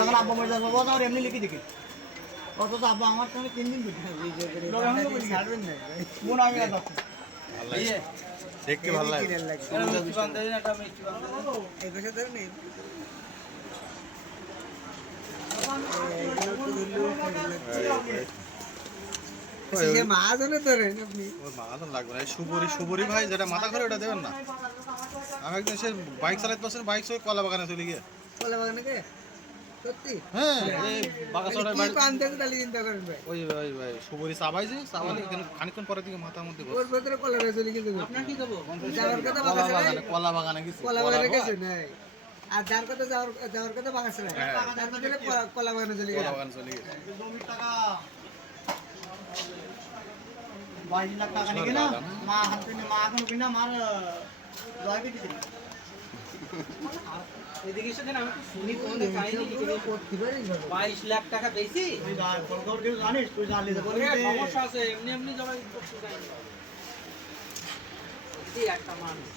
এখন আব্বা মরে যাবো বল আর এমনি লিখে দেখি অথচ আব্বা আমার সঙ্গে 3 দিন মন আমি আর যাচ্ছি দেখতে ভালো লাগে এই বসে ধরে নেই সুবরি ভাই যেটা মাথা করে ওটা দেবেন না। আমি একদিন সে বাইক চালাতে পারছেন, বাইক চলে কলা বাগানে চলে গিয়ে সত্যি হ্যাঁ এই বাগাছড়ার বাড়ি পান থেকে তাহলে চিন্তা করেন ভাই ওই ভাই সুবরি চাবাইছে চাবালে খানিকক্ষণ পরে দিকে মাথার মধ্যে ওর ভেতরে কলা রয়েছে কিন্তু আপনার কি দেবো যাওয়ার কথা কলা বাগানে গেছি কলা বাগানে গেছে নাই আর যার কথা যাওয়ার কথা বাগাছে না তার মধ্যে কলা বাগানে চলে গেছে জমির টাকা 22 লাখ টাকা নিয়ে না মা হাতে মা এখন কিনা মার জয় কেটে দিল এদিকে এসে আমি তো শুনি কোন চাইনি করতে পারি 22 লাখ টাকা বেশি তুই কলকাতা কেউ জানিস তুই জানলি তো বলি সমস্যা আছে এমনি জবাই করতে চাই এই একটা মানুষ